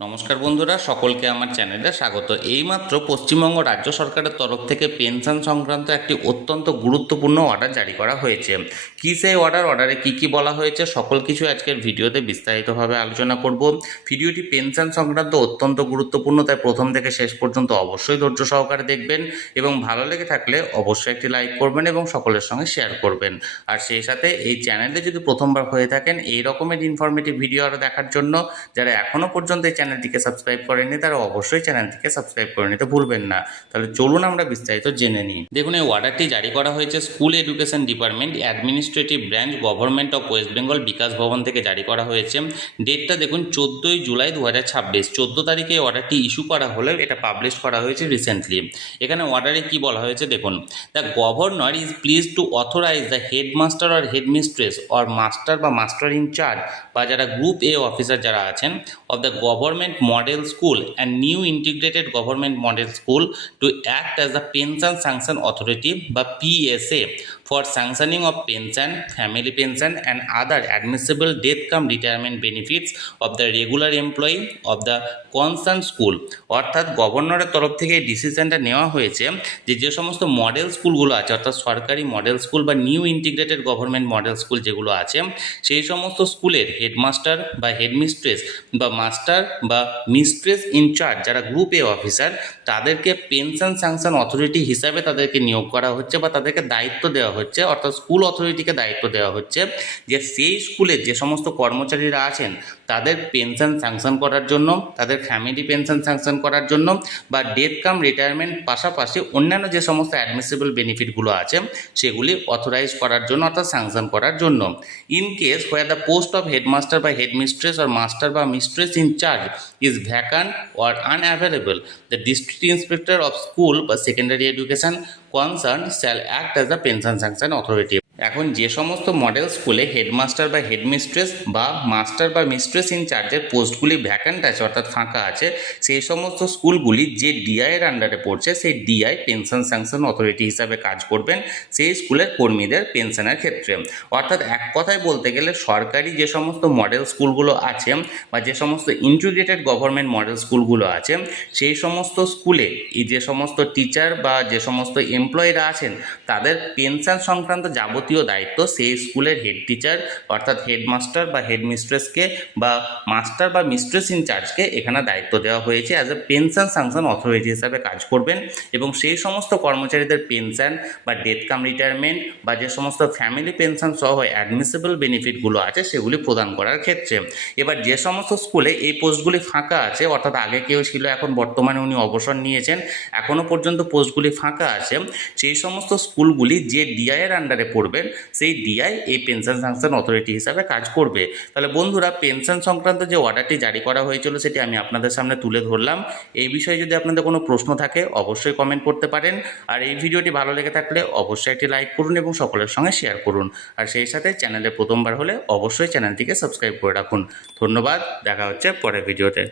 নমস্কার বন্ধুরা, সকলকে আমার চ্যানেলে স্বাগত। এইমাত্র পশ্চিমবঙ্গ রাজ্য সরকারের তরফ থেকে পেনশন সংক্রান্ত একটি অত্যন্ত গুরুত্বপূর্ণ অর্ডার জারি করা হয়েছে। কী সেই অর্ডারে কী কী বলা হয়েছে সকল কিছু আজকের ভিডিওতে বিস্তারিতভাবে আলোচনা করব। ভিডিওটি পেনশন সংক্রান্ত অত্যন্ত গুরুত্বপূর্ণ, তাই প্রথম থেকে শেষ পর্যন্ত অবশ্যই ধৈর্য সহকারে দেখবেন এবং ভালো লেগে থাকলে অবশ্যই একটি লাইক করবেন এবং সকলের সঙ্গে শেয়ার করবেন। আর সেই সাথে এই চ্যানেলে যদি প্রথমবার হয়ে থাকেন এই রকমের ইনফরমেটিভ ভিডিও আরও দেখার জন্য যারা এখনও পর্যন্ত এই চ্যানেলটিকে সাবস্ক্রাইব করেনি তারা অবশ্যই চ্যানেলটিকে সাবস্ক্রাইব করে নিতে ভুলবেন না। তাহলে চলুন আমরা বিস্তারিত জেনে নিই। দেখুন, এই অর্ডারটি জারি করা হয়েছে school education department administrative branch government of West Bengal Bikash Bhavan থেকে জারি করা হয়েছে। ডেটটা দেখুন 14ই জুলাই 2026। 14 তারিখে এই অর্ডারটি ইস্যু করা হলেও এটা পাবলিশ করা হয়েছে রিসেন্টলি। এখানে অর্ডারে কি বলা হয়েছে দেখুন, the governor is pleased to authorize the headmaster or headmistress or master বা মাস্টার ইনচার্জ বা যারা গ্রুপ এ অফিসার যারা আছেন of the government model school and new integrated government model school to act as the pension sanction authority by PSA for sanctioning of pension, family pension and other admissible death cum retirement benefits of the regular employee of the concerned school। অর্থাৎ গভর্নরের তরফ থেকে এই ডিসিশনটা নেওয়া হয়েছে যে সমস্ত মডেল স্কুলগুলো আছে, অর্থাৎ সরকারি মডেল স্কুল বা new integrated government model school যেগুলো আছে, সেই সমস্ত স্কুলের হেডমাস্টার বা হেডমিস্ট্রেস বা মাস্টার বা মিস্ট্রেস ইনচার্জ যারা গ্রুপ এ অফিসার, তাদেরকে পেনশন স্যাংশন অথরিটি হিসাবে তাদেরকে নিয়োগ করা হচ্ছে বা তাদেরকে দায়িত্ব দেওয়া হচ্ছে, অর্থাৎ স্কুল অথরিটিকে দায়িত্ব দেওয়া হচ্ছে যে সেই স্কুলের যে সমস্ত কর্মচারীরা আছেন তাদের পেনশন স্যাংশন করার জন্য, তাদের ফ্যামিলি পেনশন স্যাংশন করার জন্য বা ডেথ কাম রিটায়ারমেন্ট পাশাপাশি অন্যান্য যে সমস্ত অ্যাডমিসিবল বেনিফিটগুলো আছে সেগুলি অথরাইজ করার জন্য অর্থাৎ স্যাংশন করার জন্য। In case where the post of headmaster বা হেডমিস্ট্রেস or master বা mistress in charge is vacant or unavailable, the district inspector of school বা secondary education concerned shall act as the pension sanction authority। এখন যে সমস্ত model স্কুলে headmaster বা headmistress বা master বা মিস্ট্রেস ইনচার্জের পোস্টগুলি ভ্যাকান্ট আছে অর্থাৎ ফাঁকা আছে, সেই সমস্ত স্কুলগুলি যে ডিআই এর আন্ডারে পড়ছে সেই ডিআই পেনশন স্যাংশন অথরিটি হিসাবে কাজ করবেন সেই স্কুলের কর্মীদের পেনশনের ক্ষেত্রে। অর্থাৎ এক কথায় বলতে গেলে সরকারি যে সমস্ত মডেল স্কুলগুলো আছে বা যে সমস্ত ইন্টিগ্রেটেড গভর্নমেন্ট মডেল স্কুলগুলো আছে সেই সমস্ত স্কুলে এই যে সমস্ত টিচার বা যে সমস্ত এমপ্লয়িরা আছেন তাদের পেনশন সংক্রান্ত যাবতীয় দায়িত্ব সেই স্কুলের হেড টিচার অর্থাৎ হেডমাস্টার বা হেডমিস্ট্রেসকে বা মাস্টার বা মিস্ট্রেস ইনচার্জকে এখানে দায়িত্ব দেওয়া হয়েছে as a pension sanction authority হিসাবে কাজ করবেন এবং সেই সমস্ত কর্মচারীদের পেনশন বা ডেথ কাম রিটায়ারমেন্ট বা যে সমস্ত ফ্যামিলি পেনশন সহ অ্যাডমিসিবল বেনিফিটগুলো আছে সেগুলি প্রদান করার ক্ষেত্রে। এবার যে সমস্ত স্কুলে এই পোস্টগুলি ফাঁকা আছে, অর্থাৎ আগে কেউ ছিল এখন বর্তমানে উনি অবসর নিয়েছেন, এখনও পর্যন্ত পোস্টগুলি ফাঁকা আছে, সেই সমস্ত স্কুলগুলি যে ডিআই এর আন্ডারে পড়বেন সেই ডিআই এই পেনশন স্যাংশন অথরিটি হিসাবে কাজ করবে। তাহলে বন্ধুরা, পেনশন সংক্রান্ত যে অর্ডারটি জারি করা হয়েছিল সেটি আমি আপনাদের সামনে তুলে ধরলাম। এই বিষয়ে যদি আপনাদের কোনো প্রশ্ন থাকে অবশ্যই কমেন্ট করতে পারেন। আর এই ভিডিওটি ভালো লেগে থাকলে অবশ্যই একটি লাইক করুন এবং সকলের সঙ্গে শেয়ার করুন। আর সেই সাথে চ্যানেলে প্রথমবার হলে অবশ্যই চ্যানেলটিকে সাবস্ক্রাইব করে রাখুন। ধন্যবাদ, দেখা হচ্ছে পরের ভিডিওতে।